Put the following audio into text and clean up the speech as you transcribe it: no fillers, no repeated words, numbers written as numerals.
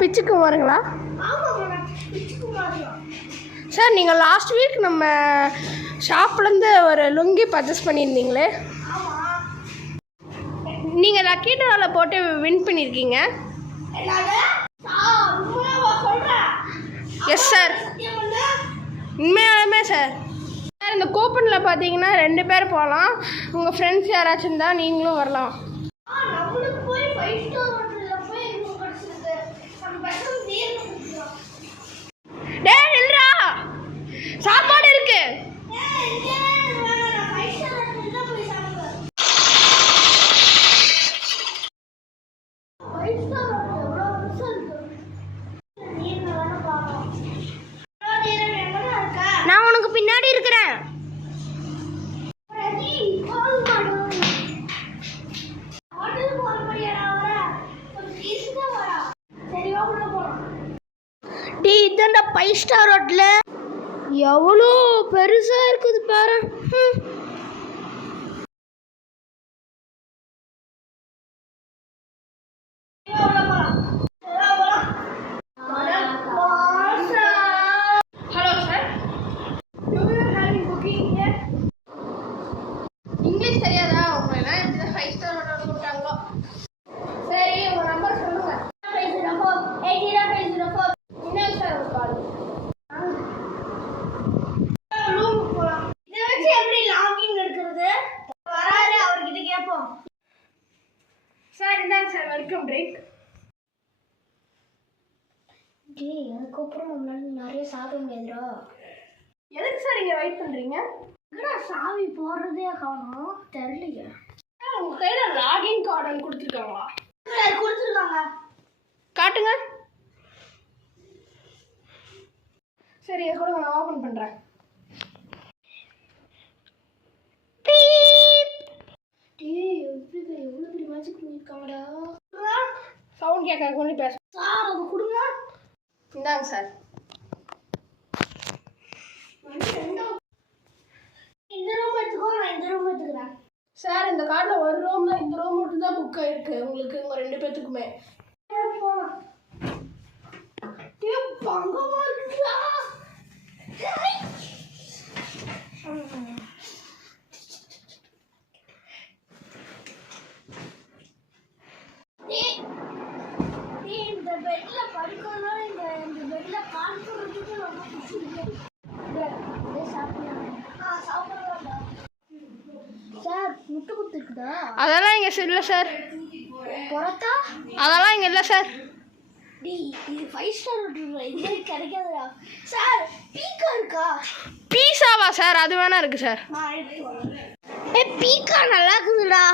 பிச்சுக்குமாருங்களா? Sir நீங்கள் last week நம்ம ஷாப்லேருந்து ஒரு லுங்கி பர்ச்சேஸ் பண்ணியிருந்தீங்களே, நீங்கள் லக்கி ட்ராவில் போட்டு வின் பண்ணியிருக்கீங்க. எஸ் சார், உண்மையாலுமே சார். சார் இந்த கூப்பனில் பார்த்தீங்கன்னா 2 பேர் போகலாம். உங்கள் ஃப்ரெண்ட்ஸ் யாராச்சும் இருந்தால் நீங்களும் வரலாம். சாப்பாடு இருக்கு. நான் உனக்கு பின்னாடி இருக்கிறேன். இதாண்டா 5 ஸ்டார் ஹோட்டல். எவ்வளோ பெருசா இருக்குது பாரு. ஹலோ சார், இங்கிலீஷ் தெரியாதா உங்களுக்கு? எப்படி 5 ஸ்டார் ஹோட்டல் கூப்பிட்டாங்களோ? சரி, உங்க நம்பர் சொல்லுங்க. 804 என்ன சார் ஒரு கால்? சார் இந்தாங்க சார், வெல்கம் ட்ரிங்க். எனக்கு அப்புறம் நம்மளால நிறைய சாப்பிட முடியாதுடா. எதுக்கு சார் இங்கே வெயிட் பண்ணுறீங்க? சாவி போடுறதே காணும் தெரியலையே. உங்கள் கையில் லாகின் கார்டு கொடுத்துருக்காங்களா? சார் கொடுத்துருக்காங்க. காட்டுங்க. சரி, இதை கூட நான் ஓப்பன் பண்ணுறேன். எவ்வளோ பெரிய மேட்ச் பண்ணியிருக்காங்கடா. சவுண்ட் கேட்க கொஞ்சம் பேச சார் அதை கொடுங்க. இந்தாங்க சார். இந்த ரூம் எடுத்துக்கோ, நான் இந்த ரூம் எடுத்துக்கிறேன். சார் இந்த கார்டில் ஒரு ரூம் தான், இந்த ரூம் மட்டும் தான் புக் ஆயிருக்கு உங்களுக்கு, உங்கள் 2 பேர்த்துக்குமே. பங்கமா இருக்குதா? இந்த பெட்ல படுக்கணும், இந்த பெட்ல கான்ஃபரன்ஸுக்கு ரொம்ப பிடிச்சிருக்கு. சார் முட்டை கொடுத்துருக்குதா? அதெல்லாம் இங்கே இல்லை சார். பொரத்தா? அதெல்லாம் இங்கே இல்லை சார். இது 5 ஸ்டார் ஹோட்டல், இது கிடைக்காதுடா. சார் பீக்கா இருக்கா? பீஸாவா சார்? அது வேணா இருக்கு சார். பீக்கா நல்லா இருக்குதுடா.